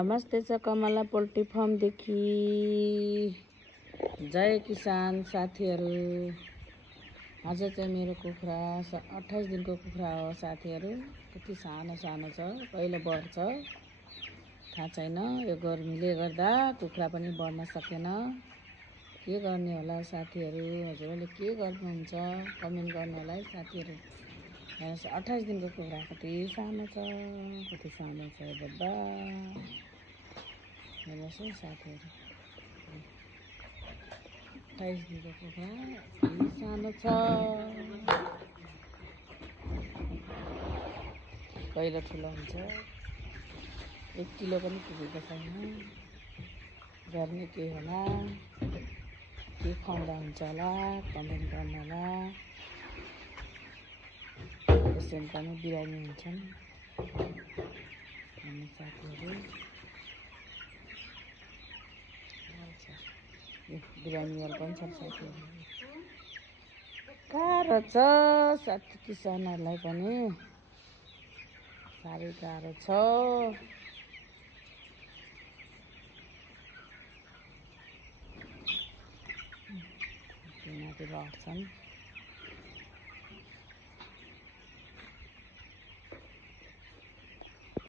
नमस्ते छ कमला पोल्ट्री फार्मदेखि। जय किसान साथीहरू। आज चाहिँ मेरो कुखुरा 28 दिनको कुखुरा हो साथीहरू। कति सानो सानो छ, कहिले बढ्छ थाहा छैन। यो गर्मीले गर्दा कुखुरा पनि बढ्न सकेन। के गर्ने होला साथीहरू? हजुरहरूले के गर्नुहुन्छ कमेन्ट गर्नु होला है साथीहरू। 28 दिनको कुखुरा कति सानो छ, कति सानो छ बाबा। हेर्नुहोस् है साथीहरू, 28 दिनको कुखुरा कति सानो छ। कहिले ठुलो हुन्छ, 1 किलो पनि पुगेको छैन। गर्ने के होला, के खुवाउँदा हुन्छ होला कमेन्ट गर्नु होला। यसरी पनि बिरामी हुन्छन् हामी साथीहरू। बिरामीवाल पनि छ साथीहरू। गाह्रो छ साथी, किसानहरूलाई पनि साह्रै गाह्रो छ। माथि बढ्छन्।